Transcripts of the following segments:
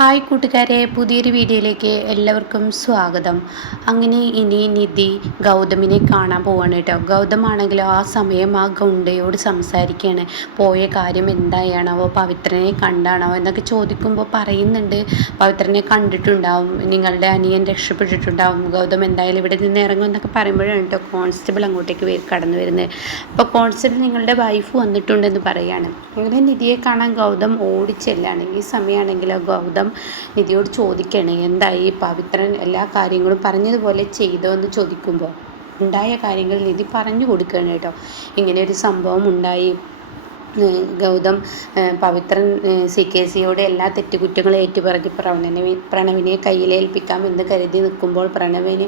Hi കൂട്ടുകാരെ, പുതിയൊരു വീഡിയോയിലേക്ക് എല്ലാവർക്കും സ്വാഗതം. അങ്ങനെ ഇനി നിധി ഗൗതമിനെ കാണാൻ പോവാണ് കേട്ടോ. ഗൗതമാണെങ്കിലോ ആ സമയം ആ ഗുണ്ടയോട് സംസാരിക്കുകയാണ്. പോയ കാര്യം എന്തായാണോ, പവിത്രനെ കണ്ടാണോ എന്നൊക്കെ ചോദിക്കുമ്പോൾ പറയുന്നുണ്ട് പവിത്രനെ കണ്ടിട്ടുണ്ടാവും, നിങ്ങളുടെ അനിയൻ രക്ഷപ്പെട്ടിട്ടുണ്ടാവും, ഗൗതം എന്തായാലും ഇവിടെ നിന്ന് ഇറങ്ങും എന്നൊക്കെ പറയുമ്പോഴാണ് കേട്ടോ കോൺസ്റ്റബിൾ അങ്ങോട്ടേക്ക് കടന്നു വരുന്നത്. അപ്പോൾ കോൺസ്റ്റബിൾ നിങ്ങളുടെ വൈഫ് വന്നിട്ടുണ്ടെന്ന് പറയുകയാണ്. അങ്ങനെ നിധിയെ കാണാൻ ഗൗതം ഓടിച്ചെല്ലാണ്. ഈ സമയമാണെങ്കിലോ ഗൗതം നിധിയോട് ചോദിക്കുകയാണ്, എന്തായി പവിത്രൻ എല്ലാ കാര്യങ്ങളും പറഞ്ഞതുപോലെ ചെയ്തോ എന്ന് ചോദിക്കുമ്പോൾ ഉണ്ടായ കാര്യങ്ങൾ നിധി പറഞ്ഞു കൊടുക്കുകയാണ് കേട്ടോ. ഇങ്ങനെ ഒരു സംഭവം ഉണ്ടായി, ഗൗതം പവിത്രൻ CKCയോട് എല്ലാ തെറ്റുകുറ്റങ്ങളും ഏറ്റുപറഞ്ഞ് പ്രണവിനെ കയ്യിലേൽപ്പിക്കാമെന്ന് കരുതി നിൽക്കുമ്പോൾ പ്രണവിന്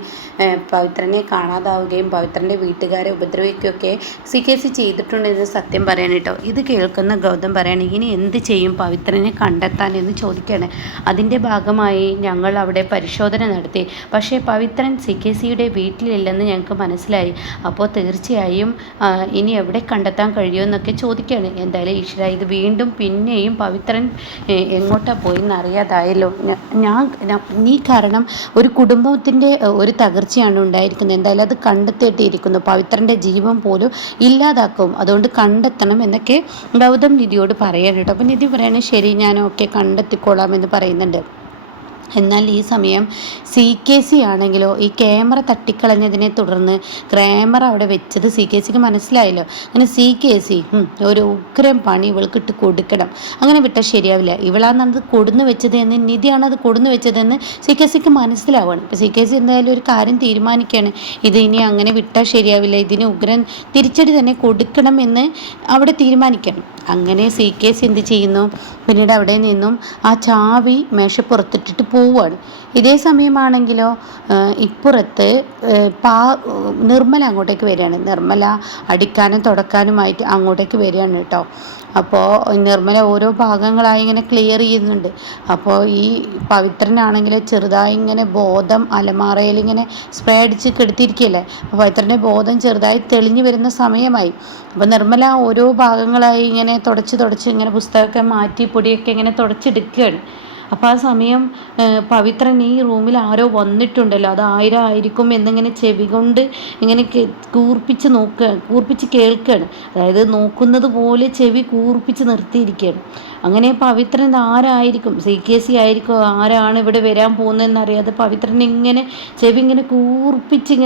പവിത്രനെ കാണാതാവുകയും പവിത്രൻ്റെ വീട്ടുകാരെ ഉപദ്രവിക്കുകയൊക്കെ CKC ചെയ്തിട്ടുണ്ടെന്ന് സത്യം പറയാൻ കേട്ടോ. ഇത് കേൾക്കുന്ന ഗൗതം പറയാണ്, ഇനി എന്ത് ചെയ്യും പവിത്രനെ കണ്ടെത്താൻ എന്ന് ചോദിക്കുകയാണ്. അതിൻ്റെ ഭാഗമായി ഞങ്ങൾ അവിടെ പരിശോധന നടത്തി, പക്ഷേ പവിത്രൻ CKCയുടെ വീട്ടിലില്ലെന്ന് ഞങ്ങൾക്ക് മനസ്സിലായി. അപ്പോൾ തീർച്ചയായും ഇനി എവിടെ കണ്ടെത്താൻ കഴിയുമെന്നൊക്കെ ചോദിക്കുകയാണ്. എന്തായാലും ഈശ്വര, ഇത് വീണ്ടും പിന്നെയും പവിത്രൻ എങ്ങോട്ടാണ് പോയി എന്നറിയാതായല്ലോ. നീ കാരണം ഒരു കുടുംബത്തിൻ്റെ ഒരു തകർച്ചയാണ് ഉണ്ടായിരിക്കുന്നത്. എന്തായാലും അത് കണ്ടെത്തിയിട്ടിരിക്കുന്നു, പവിത്രൻ്റെ ജീവൻ പോലും ഇല്ലാതാക്കും, അതുകൊണ്ട് കണ്ടെത്തണം എന്നൊക്കെ ഗൗതം നിധിയോട് പറയാൻ കേട്ടോ. അപ്പം നിധി പറയണേ ശരി, ഞാനൊക്കെ കണ്ടെത്തിക്കോളാം എന്ന് പറയുന്നുണ്ട്. എന്നാൽ ഈ സമയം CKC ആണെങ്കിലോ ഈ ക്യാമറ തട്ടിക്കളഞ്ഞതിനെ തുടർന്ന് ക്യാമറ അവിടെ വെച്ചത് CKCക്ക് മനസ്സിലായല്ലോ. അങ്ങനെ CKC ഒരു ഉഗ്രം പണി ഇവൾക്കിട്ട് കൊടുക്കണം, അങ്ങനെ വിട്ടാൽ ശരിയാവില്ല, ഇവളാണത് കൊടുന്നു വെച്ചത് എന്ന്, നിധിയാണ് അത് കൊടുന്നു വെച്ചതെന്ന് CKCക്ക് മനസ്സിലാവുകയാണ്. ഇപ്പോൾ CKC എന്തായാലും ഒരു കാര്യം തീരുമാനിക്കുകയാണ്, ഇത് ഇനി അങ്ങനെ വിട്ടാൽ ശരിയാവില്ല, ഇതിന് ഉഗ്രൻ തിരിച്ചടി തന്നെ കൊടുക്കണം എന്ന് അവിടെ തീരുമാനിക്കണം. അങ്ങനെ CKC എന്ത് ചെയ്യുന്നു, പിന്നീട് അവിടെ നിന്നും ആ ചാവി മേശപ്പുറത്തിട്ടിട്ട് പോവുകയാണ്. ഇതേ സമയമാണെങ്കിലോ ഇപ്പുറത്ത് നിർമ്മല അങ്ങോട്ടേക്ക് വരികയാണ്. നിർമ്മല അടിക്കാനും തുടക്കാനുമായിട്ട് അങ്ങോട്ടേക്ക് വരികയാണ് കേട്ടോ. അപ്പോൾ നിർമ്മല ഓരോ ഭാഗങ്ങളായി ഇങ്ങനെ ക്ലിയർ ചെയ്യുന്നുണ്ട്. അപ്പോൾ ഈ പവിത്രനാണെങ്കിൽ ചെറുതായി ഇങ്ങനെ ബോധം അലമാറയിൽ ഇങ്ങനെ സ്പ്രേ അടിച്ച് കെടുത്തിരിക്കുകയല്ലേ. അപ്പോൾ പവിത്രൻ്റെ ബോധം ചെറുതായി തെളിഞ്ഞു വരുന്ന സമയമായി. അപ്പോൾ നിർമ്മല ഓരോ ഭാഗങ്ങളായി ഇങ്ങനെ തുടച്ച് ഇങ്ങനെ പുസ്തകമൊക്കെ മാറ്റി പൊടിയൊക്കെ ഇങ്ങനെ തുടച്ചെടുക്കുകയാണ്. അപ്പോൾ ആ സമയം പവിത്രൻ ഈ റൂമിൽ ആരോ വന്നിട്ടുണ്ടല്ലോ, അത് ആയിരിക്കും എന്നിങ്ങനെ ചെവി കൊണ്ട് ഇങ്ങനെ കൂർപ്പിച്ച് കേൾക്കുകയാണ്. അതായത് നോക്കുന്നത് പോലെ ചെവി കൂർപ്പിച്ച് നിർത്തിയിരിക്കുകയാണ്. അങ്ങനെ പവിത്രൻ ആരായിരിക്കും, CKC ആയിരിക്കും, ആരാണ് ഇവിടെ വരാൻ പോകുന്നതെന്നറിയാതെ പവിത്രൻ ഇങ്ങനെ ചെവി ഇങ്ങനെ കൂർപ്പിച്ച്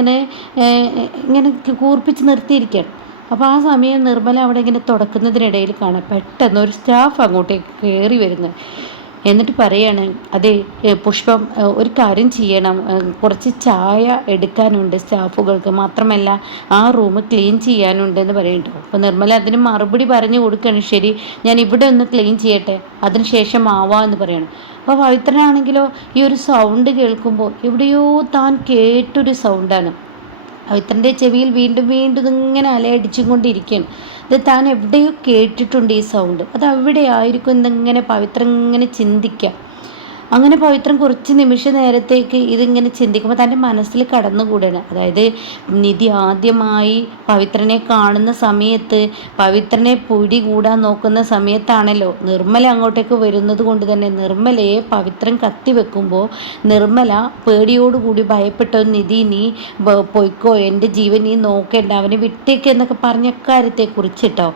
നിർത്തിയിരിക്കുകയാണ്. അപ്പോൾ ആ സമയം നിർമ്മല അവിടെ ഇങ്ങനെ തുടക്കുന്നതിനിടയിൽ കാണാം പെട്ടെന്ന് ഒരു സ്റ്റാഫ് അങ്ങോട്ടേക്ക് കയറി വരുന്നത്. എന്നിട്ട് പറയാണ്, അതെ പുഷ്പം, ഒരു കാര്യം ചെയ്യണം, കുറച്ച് ചായ എടുക്കാനുണ്ട് സ്റ്റാഫുകൾക്ക്, മാത്രമല്ല ആ റൂം ക്ലീൻ ചെയ്യാനുണ്ട് എന്ന് പറയുന്നുണ്ടോ. അപ്പോൾ നിർമ്മല അതിന് മറുപടി പറഞ്ഞു കൊടുക്കുകയാണ്, ശരി ഞാൻ ഇവിടെ ഒന്ന് ക്ലീൻ ചെയ്യട്ടെ, അതിനുശേഷം ആവാമെന്ന് പറയണം. അപ്പോൾ പവിത്രനാണെങ്കിലോ ഈ ഒരു സൗണ്ട് കേൾക്കുമ്പോൾ എവിടെയോ താൻ കേട്ടൊരു സൗണ്ടാണ്. പവിത്രൻ്റെ ചെവിയിൽ വീണ്ടും ഇങ്ങനെ അലയടിച്ചും കൊണ്ടിരിക്കുകയാണ്. ഇത് താൻ എവിടെയോ കേട്ടിട്ടുണ്ട് ഈ സൗണ്ട്, അത് അവിടെ ആയിരിക്കും എന്നിങ്ങനെ പവിത്രൻ ഇങ്ങനെ ചിന്തിക്കാം. അങ്ങനെ പവിത്രൻ കുറച്ച് നിമിഷ നേരത്തേക്ക് ഇതിങ്ങനെ ചിന്തിക്കുമ്പോൾ തൻ്റെ മനസ്സിൽ കടന്നുകൂടാണ്. അതായത് നിധി ആദ്യമായി പവിത്രനെ കാണുന്ന സമയത്ത്, പവിത്രനെ പിടികൂടാൻ നോക്കുന്ന സമയത്താണല്ലോ നിർമ്മല അങ്ങോട്ടേക്ക് വരുന്നത് കൊണ്ട് തന്നെ നിർമ്മലയെ പവിത്രൻ കത്തിവെക്കുമ്പോൾ നിർമ്മല പേടിയോടുകൂടി ഭയപ്പെട്ട നിധി നീ പൊയ്ക്കോ, എൻ്റെ ജീവൻ നീ നോക്കേണ്ട, അവനെ വിട്ടേക്ക് എന്നൊക്കെ പറഞ്ഞ കാര്യത്തെക്കുറിച്ചിട്ടോ.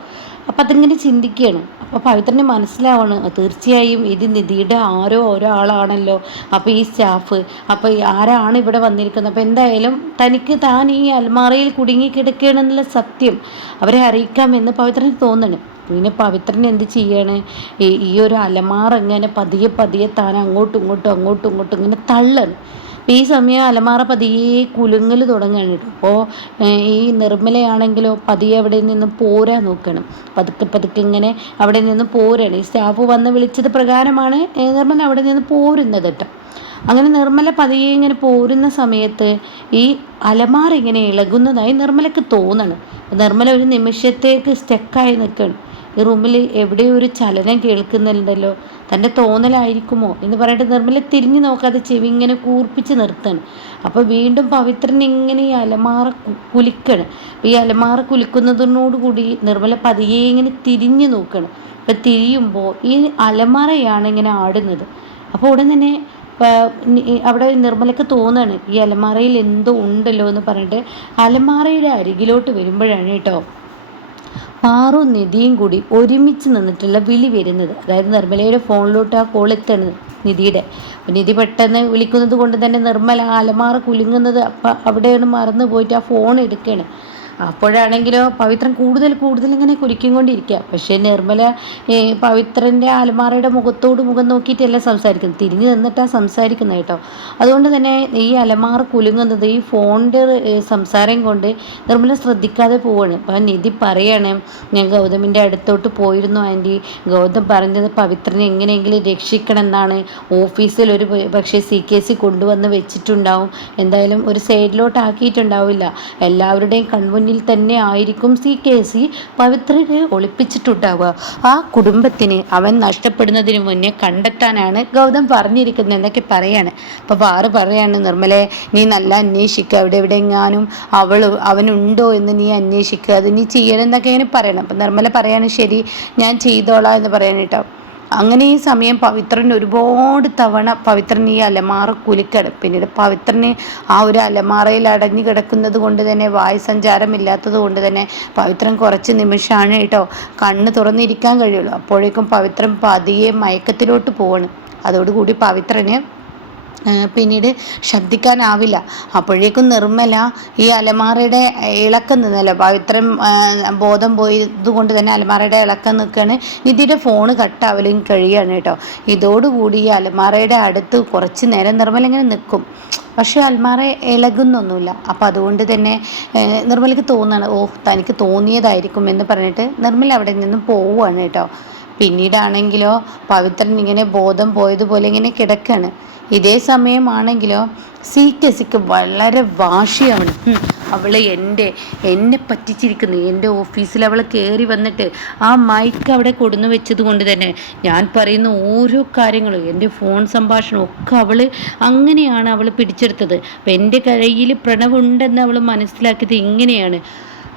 അപ്പം അതിങ്ങനെ ചിന്തിക്കുകയാണ്. അപ്പോൾ പവിത്രന് മനസ്സിലാവണം തീർച്ചയായും ഇത് നിധിയുടെ ഒരാളാണല്ലോ, അപ്പോൾ ഈ സ്റ്റാഫ്, അപ്പോൾ ആരാണ് ഇവിടെ വന്നിരിക്കുന്നത്, അപ്പോൾ എന്തായാലും താൻ ഈ അൽമാറയിൽ കുടുങ്ങിക്കിടക്കുകയാണെന്നുള്ള സത്യം അവരെ അറിയിക്കാമെന്ന് പവിത്രന് തോന്നണം. പിന്നെ പവിത്രൻ എന്ത് ചെയ്യാണ്, ഈ ഒരു അലമാറ ഇങ്ങനെ പതിയെ താൻ അങ്ങോട്ടും ഇങ്ങോട്ടും ഇങ്ങനെ തള്ളണം. ഈ സമയം അലമാറ പതിയെ കുലുങ്ങൽ തുടങ്ങുകയാണ്. അപ്പോൾ ഈ നിർമ്മലയാണെങ്കിലോ പതിയെ അവിടെ നിന്ന് പോരാൻ നോക്കണം, പതുക്കെ ഇങ്ങനെ അവിടെ നിന്ന് പോരാണ്. ഈ സ്റ്റാഫ് വന്ന് വിളിച്ചത് പ്രകാരമാണ് നിർമ്മല അവിടെ നിന്ന് പോരുന്നത് കേട്ടോ. അങ്ങനെ നിർമ്മല പതിയെ ഇങ്ങനെ പോരുന്ന സമയത്ത് ഈ അലമാറ ഇങ്ങനെ ഇളകുന്നതായി നിർമ്മലക്ക് തോന്നണം. നിർമ്മല ഒരു നിമിഷത്തേക്ക് സ്റ്റക്കായി നിൽക്കണം. ഈ റൂമിൽ എവിടെയോ ഒരു ചലനം കേൾക്കുന്നുണ്ടല്ലോ, തൻ്റെ തോന്നലായിരിക്കുമോ എന്ന് പറഞ്ഞിട്ട് നിർമ്മല തിരിഞ്ഞു നോക്കാതെ ചെവി ഇങ്ങനെ കൂർപ്പിച്ച് നിർത്തണം. അപ്പോൾ വീണ്ടും പവിത്രൻ ഇങ്ങനെ ഈ അലമാറ കുലിക്കണം. ഈ അലമാറ കുലിക്കുന്നതിനോടുകൂടി നിർമ്മല പതിയെ ഇങ്ങനെ തിരിഞ്ഞു നോക്കണം. അപ്പം തിരിയുമ്പോൾ ഈ അലമാറയാണ് ഇങ്ങനെ ആടുന്നത്. അപ്പോൾ ഉടൻ തന്നെ അവിടെ നിർമ്മലക്ക് തോന്നുകയാണ് ഈ അലമാറയിൽ എന്തോ ഉണ്ടല്ലോ എന്ന് പറഞ്ഞിട്ട് അലമാറയുടെ അരികിലോട്ട് വരുമ്പോഴാണ് കേട്ടോ പാറും നിധിയും കൂടി ഒരുമിച്ച് നിന്നിട്ടുള്ള വിളി വരുന്നത്. അതായത് നിർമ്മലയുടെ ഫോണിലോട്ട് ആ കോൾ എത്തുന്നത് നിധിയുടെ. നിധി പെട്ടെന്ന് വിളിക്കുന്നത് കൊണ്ട് തന്നെ നിർമ്മല അലമാറ കുലുങ്ങുന്നത് അപ്പം അവിടെയാണ് മറന്നു പോയിട്ട് ആ ഫോൺ എടുക്കുകയാണ്. അപ്പോഴാണെങ്കിലോ പവിത്രൻ കൂടുതൽ ഇങ്ങനെ കുലുക്കിക്കൊണ്ടിരിക്കുക. പക്ഷേ നിർമ്മല പവിത്രൻ്റെ അലമാറയുടെ മുഖത്തോട് മുഖം നോക്കിയിട്ടല്ല സംസാരിക്കുന്നത്, തിരിഞ്ഞു നിന്നിട്ടാണ് സംസാരിക്കുന്നത് കേട്ടോ. അതുകൊണ്ട് തന്നെ ഈ അലമാറ കുലുങ്ങുന്നത് ഈ ഫോണിൻ്റെ സംസാരം കൊണ്ട് നിർമ്മല ശ്രദ്ധിക്കാതെ പോവാണ്. അപ്പം നിധി പറയാണ്, ഞാൻ ഗൗതമിൻ്റെ അടുത്തോട്ട് പോയിരുന്നു ആൻറ്റി. ഗൗതം പറഞ്ഞത് പവിത്രനെ എങ്ങനെയെങ്കിലും രക്ഷിക്കണം എന്നാണ്. ഓഫീസിൽ ഒരു പക്ഷേ CKC കൊണ്ടുവന്ന് വെച്ചിട്ടുണ്ടാവും. എന്തായാലും ഒരു സൈഡിലോട്ട് ആക്കിയിട്ടുണ്ടാവില്ല. എല്ലാവരുടെയും കൺമുന്നിൽ തന്നെ ആയിരിക്കും CKC പവിത്രനെ ഒളിപ്പിച്ചിട്ടുണ്ടാവുക. ആ കുടുംബത്തിന് അവൻ നഷ്ടപ്പെടുന്നതിന് മുന്നേ കണ്ടെത്താനാണ് ഗൗതം പറഞ്ഞിരിക്കുന്നത് എന്നൊക്കെ പറയാണ്. അപ്പോൾ പാറു പറയാണ്, നിർമ്മലെ നീ നല്ല അന്വേഷിക്കുക, എവിടെയെങ്ങാനും അവനുണ്ടോ എന്ന് നീ അന്വേഷിക്കുക, അത് നീ ചെയ്യണം എന്നൊക്കെ ഇങ്ങനെ പറയണം. അപ്പം നിർമ്മല പറയാണ്, ശരി ഞാൻ ചെയ്തോളാം എന്ന് പറയാൻ കേട്ടോ. അങ്ങനെ ഈ സമയം പവിത്രൻ ഒരുപാട് തവണ പവിത്രൻ ഈ അലമാറ കുലുക്കാണ്. പിന്നീട് പവിത്രന് ആ ഒരു അലമാറയിൽ അടഞ്ഞു കിടക്കുന്നത് കൊണ്ട് തന്നെ വായുസഞ്ചാരമില്ലാത്തത് കൊണ്ട് തന്നെ പവിത്രൻ കുറച്ച് നിമിഷമാണ് കേട്ടോ കണ്ണ് തുറന്നിരിക്കാൻ കഴിയുള്ളൂ. അപ്പോഴേക്കും പവിത്രൻ പതിയെ മയക്കത്തിലോട്ട് പോവാണ്. അതോടുകൂടി പവിത്രന് പിന്നീട് ശബ്ദിക്കാനാവില്ല. അപ്പോഴേക്കും നിർമ്മല ഈ അലമാറയുടെ ഇളക്കം നിന്നല്ലോ, പവിത്രൻ ബോധം പോയത് കൊണ്ട് തന്നെ അലമാറയുടെ ഇളക്കം നിൽക്കുകയാണ്. നിധിയുടെ ഫോണ് കട്ടാവലും കഴിയുകയാണ് കേട്ടോ. ഇതോടുകൂടി ഈ അലമാറയുടെ അടുത്ത് കുറച്ച് നേരം നിർമ്മല ഇങ്ങനെ നിൽക്കും. പക്ഷേ അൽമാറ ഇളകുന്നൊന്നുമില്ല. അപ്പം അതുകൊണ്ട് തന്നെ നിർമ്മലയ്ക്ക് തോന്നുകയാണ്, തനിക്ക് തോന്നിയതായിരിക്കും എന്ന് പറഞ്ഞിട്ട് നിർമ്മല അവിടെ നിന്ന് പോവുകയാണ് കേട്ടോ. പിന്നീടാണെങ്കിലോ പവിത്രൻ ഇങ്ങനെ ബോധം പോയതുപോലെ ഇങ്ങനെ കിടക്കുകയാണ്. ഇതേ സമയമാണെങ്കിലോ CKCക്ക് വളരെ വാശിയാണ്. അവൾ എന്നെ പറ്റിച്ചിരിക്കുന്നു. എൻ്റെ ഓഫീസിൽ അവൾ കയറി വന്നിട്ട് ആ മൈക്ക് അവിടെ കൊടുന്നു വെച്ചത് കൊണ്ട് തന്നെ ഞാൻ പറയുന്ന ഓരോ കാര്യങ്ങളും എൻ്റെ ഫോൺ സംഭാഷണം ഒക്കെ അങ്ങനെയാണ് അവൾ പിടിച്ചെടുത്തത്. അപ്പം എൻ്റെ കയ്യിൽ പ്രണവുണ്ടെന്ന് അവൾ മനസ്സിലാക്കിയത് ഇങ്ങനെയാണ്.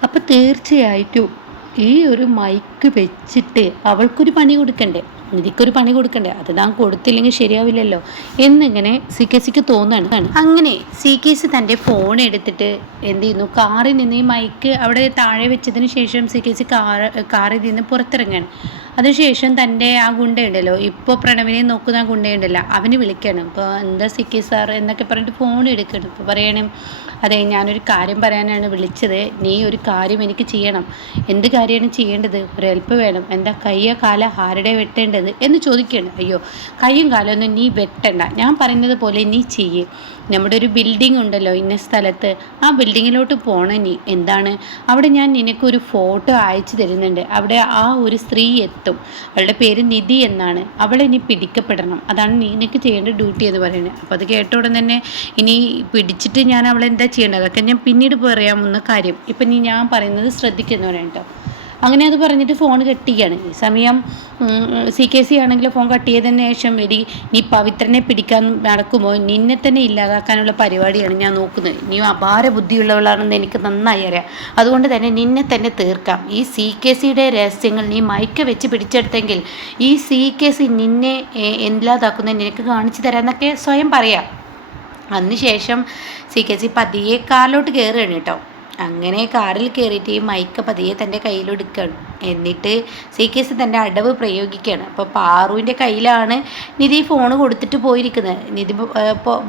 അപ്പം തീർച്ചയായിട്ടും ഈ ഒരു മൈക്ക് വെച്ചിട്ട് അവൾക്കൊരു പണി കൊടുക്കണ്ടേ, നിധിക്കൊരു പണി കൊടുക്കണ്ടേ, അത് താൻ കൊടുത്തില്ലെങ്കിൽ ശരിയാവില്ലല്ലോ എന്നിങ്ങനെ CKCക്ക് തോന്നുകയാണ്. അങ്ങനെ CKC തൻ്റെ ഫോൺ എടുത്തിട്ട് എന്ത് ചെയ്യുന്നു, കാറിൽ നിന്ന് ഈ മൈക്ക് അവിടെ താഴെ വെച്ചതിന് ശേഷം CKC കാറിൽ നിന്ന് പുറത്തിറങ്ങാണ്. അതിനുശേഷം തൻ്റെ ആ ഗുണ്ടയുണ്ടല്ലോ, ഇപ്പോൾ പ്രണവിനെ നോക്കുന്ന ആ ഗുണ്ടയുണ്ടല്ലോ, അവന് വിളിക്കണം. ഇപ്പോൾ എന്താ CK സാർ എന്നൊക്കെ പറഞ്ഞിട്ട് ഫോൺ എടുക്കണം. ഇപ്പോൾ പറയണം, അതെ ഞാനൊരു കാര്യം പറയാനാണ് വിളിച്ചത്, നീ ഒരു കാര്യം എനിക്ക് ചെയ്യണം. എന്ത് കാര്യമാണ് ചെയ്യേണ്ടത്? ഒരു ഹെൽപ്പ് വേണം. എന്താ കയ്യോ കാല ആരുടെ വെട്ടേണ്ടത് എന്ന് ചോദിക്കുകയാണ്. അയ്യോ കയ്യും കാലമൊന്നും നീ വെട്ടണ്ട, ഞാൻ പറയുന്നത് പോലെ നീ ചെയ്യേ. നമ്മുടെ ഒരു ബിൽഡിംഗ് ഉണ്ടല്ലോ ഇന്ന സ്ഥലത്ത്, ആ ബിൽഡിങ്ങിലോട്ട് പോകണം നീ. എന്താണ് അവിടെ ഞാൻ നിനക്കൊരു ഫോട്ടോ അയച്ചു തരുന്നുണ്ട്. അവിടെ ആ ഒരു സ്ത്രീ എത്തും, അവളുടെ പേര് നിധി എന്നാണ്. അവളെ ഇനി പിടിക്കപ്പെടണം, അതാണ് നിനക്ക് ചെയ്യേണ്ട ഡ്യൂട്ടി എന്ന് പറയുന്നത്. അപ്പോൾ അത് കേട്ട ഉടൻ തന്നെ ഇനി പിടിച്ചിട്ട് ഞാൻ അവളെ എന്താ ചെയ്യേണ്ടത് അതൊക്കെ ഞാൻ പിന്നീട് പറയാവുന്ന കാര്യം, ഇപ്പം നീ ഞാൻ പറയുന്നത് ശ്രദ്ധിക്കുന്നു പറയാം കേട്ടോ. അങ്ങനെ അത് പറഞ്ഞിട്ട് ഫോൺ കട്ട് ചെയ്യുകയാണ്. ഈ സമയം CKC ആണെങ്കിൽ ഫോൺ കട്ട് ചെയ്തതിന് ശേഷം നീ പവിത്രനെ പിടിക്കാൻ നടക്കുമ്പോൾ നിന്നെ തന്നെ ഇല്ലാതാക്കാനുള്ള പരിപാടിയാണ് ഞാൻ നോക്കുന്നത്. നീ അപാര ബുദ്ധിയുള്ളവളാണെന്ന് എനിക്ക് നന്നായി അറിയാം. അതുകൊണ്ട് തന്നെ നിന്നെ തന്നെ തീർക്കാം. ഈ CKCയുടെ രഹസ്യങ്ങൾ നീ മയക്ക വെച്ച് പിടിച്ചെടുത്തെങ്കിൽ ഈ CKC നിന്നെ ഇല്ലാതാക്കുന്നത് നിനക്ക് കാണിച്ചു തരാമെന്നൊക്കെ സ്വയം പറയാം. അതിനുശേഷം CKC പതിയെ കാറിലോട്ട് കയറുകയാണ് കേട്ടോ. അങ്ങനെ കാറിൽ കയറിയിട്ട് ഈ മൈക്ക് പതിയെ തൻ്റെ കയ്യിലെടുക്കുകയാണ്. എന്നിട്ട് CKC തൻ്റെ അടവ് പ്രയോഗിക്കുകയാണ്. അപ്പോൾ പാറുവിൻ്റെ കയ്യിലാണ് നിധി ഫോൺ കൊടുത്തിട്ട് പോയിരിക്കുന്നത്. നിധി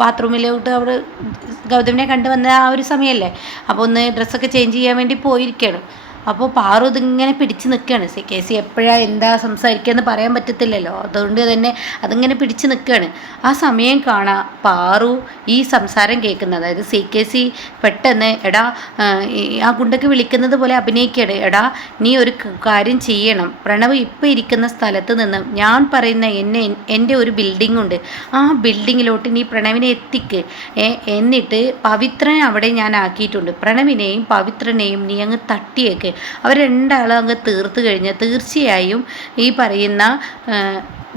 ബാത്റൂമിലോട്ട് അവിടെ ഗൗതമിനെ കണ്ടുവന്ന ആ ഒരു സമയമല്ലേ, അപ്പോൾ ഒന്ന് ഡ്രസ്സൊക്കെ ചേഞ്ച് ചെയ്യാൻ വേണ്ടി പോയിരിക്കുകയാണ്. അപ്പോൾ പാറു ഇതിങ്ങനെ പിടിച്ച് നിൽക്കുകയാണ്. CKC എപ്പോഴാണ് എന്താ സംസാരിക്കുകയെന്ന് പറയാൻ പറ്റത്തില്ലല്ലോ, അതുകൊണ്ട് തന്നെ അതിങ്ങനെ പിടിച്ച് നിൽക്കുകയാണ്. ആ സമയം കാണാം പാറു ഈ സംസാരം കേൾക്കുന്നത്. അതായത് CKC പെട്ടെന്ന് എടാ ആ ഗുണ്ടക്ക് വിളിക്കുന്നത് പോലെ അഭിനയിക്കുകയാണ്. എടാ നീ ഒരു കാര്യം ചെയ്യണം, പ്രണവ് ഇപ്പോൾ ഇരിക്കുന്ന സ്ഥലത്ത് നിന്ന് ഞാൻ പറയുന്ന എൻ്റെ ഒരു ബിൽഡിംഗ് ഉണ്ട്, ആ ബിൽഡിങ്ങിലോട്ട് നീ പ്രണവിനെ എത്തിക്ക്. എന്നിട്ട് പവിത്രനെ അവിടെ ഞാൻ ആക്കിയിട്ടുണ്ട്. പ്രണവിനെയും പവിത്രനെയും നീ അങ്ങ് തട്ടിയേക്ക്. അവർ രണ്ടാളും അങ്ങ് തീർത്ത് കഴിഞ്ഞാൽ തീർച്ചയായും ഈ പറയുന്ന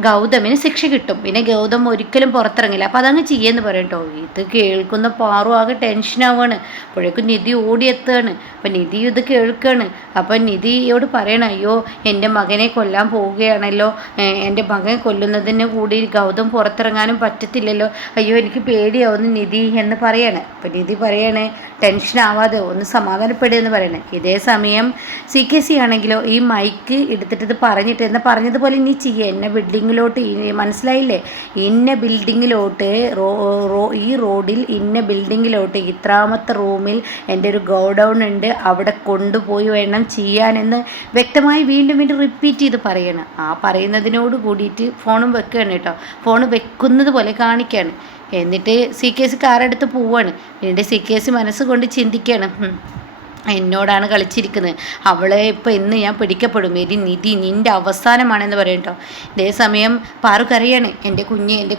ഗൗതമിന് ശിക്ഷ കിട്ടും. പിന്നെ ഗൗതം ഒരിക്കലും പുറത്തിറങ്ങില്ല. അപ്പോൾ അതങ്ങ് ചെയ്യുമെന്ന് പറയും കേട്ടോ. ഇത് കേൾക്കുന്ന പാറു ആകെ ടെൻഷനാവുകയാണ്. അപ്പോഴേക്കും നിധി ഓടിയെത്തുകയാണ്. അപ്പം നിധി ഇത് കേൾക്കുകയാണ്. അപ്പം നിധിയോട് പറയണം, അയ്യോ എൻ്റെ മകനെ കൊല്ലാൻ പോവുകയാണല്ലോ, എൻ്റെ മകനെ കൊല്ലുന്നതിന് കൂടി ഗൗതം പുറത്തിറങ്ങാനും പറ്റത്തില്ലല്ലോ, അയ്യോ എനിക്ക് പേടിയാവുന്നു നിധി എന്ന് പറയാണ്. അപ്പം നിധി പറയാണ്, ടെൻഷൻ ആവാതെ ഒന്ന് സമാധാനപ്പെടുക എന്ന് പറയണേ. ഇതേ സമയം CKC ആണെങ്കിലോ ഈ മൈക്ക് എടുത്തിട്ട് ഇത് പറഞ്ഞിട്ട് എന്ന് പറഞ്ഞതുപോലെ നീ ചെയ്യുക, എന്നെ ബിൽഡിങ്ങിലോട്ട് മനസ്സിലായില്ലേ, ഇന്ന ബിൽഡിങ്ങിലോട്ട് ഈ റോഡിൽ ഇന്ന ബിൽഡിങ്ങിലോട്ട് ഇത്രാമത്തെ റൂമിൽ എൻ്റെ ഒരു ഗോഡൗൺ ഉണ്ട്, അവിടെ കൊണ്ടുപോയി വേണം ചെയ്യാനെന്ന് വ്യക്തമായി വീണ്ടും വീണ്ടും റിപ്പീറ്റ് ചെയ്ത് പറയണം. ആ പറയുന്നതിനോട് കൂടിയിട്ട് ഫോണും വെക്കുകയാണ് കേട്ടോ. ഫോൺ വെക്കുന്നത് പോലെ കാണിക്കുകയാണ്. എന്നിട്ട് CKC കാറെടുത്ത് പോവാണ്. പിന്നീട് CKC മനസ്സുകൊണ്ട് ചിന്തിക്കുകയാണ്, എന്നോടാണ് കളിച്ചിരിക്കുന്നത്, അവളെ ഇപ്പം ഇന്ന് ഞാൻ പിടിക്കപ്പെടും, നിധി നിൻ്റെ അവസാനമാണെന്ന് പറയും കേട്ടോ. ഇതേസമയം പാറു കരയാണ്, എൻ്റെ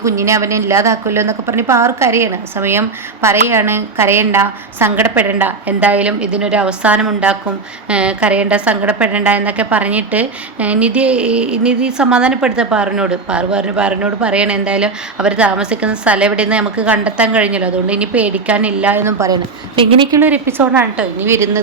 കുഞ്ഞിനെ അവനെ ഇല്ലാതാക്കുമല്ലോ എന്നൊക്കെ പറഞ്ഞ് പാറു കരയാണ്. സമയം പറയാണ്, കരയണ്ട, സങ്കടപ്പെടേണ്ട, എന്തായാലും ഇതിനൊരു അവസാനം ഉണ്ടാക്കും, കരയണ്ട, സങ്കടപ്പെടേണ്ട എന്നൊക്കെ പറഞ്ഞിട്ട് നിധി സമാധാനപ്പെടുത്തുക പാറുനോട് പറയണം, എന്തായാലും അവർ താമസിക്കുന്ന സ്ഥലം എവിടെയെന്ന് നമുക്ക് കണ്ടെത്താൻ കഴിഞ്ഞല്ലോ, അതുകൊണ്ട് ഇനി പേടിക്കാനില്ല എന്നും പറയണം. അപ്പം ഇങ്ങനെയൊക്കെയുള്ള ഒരു എപ്പിസോഡാണ് കേട്ടോ ഇനി വരുന്നത്.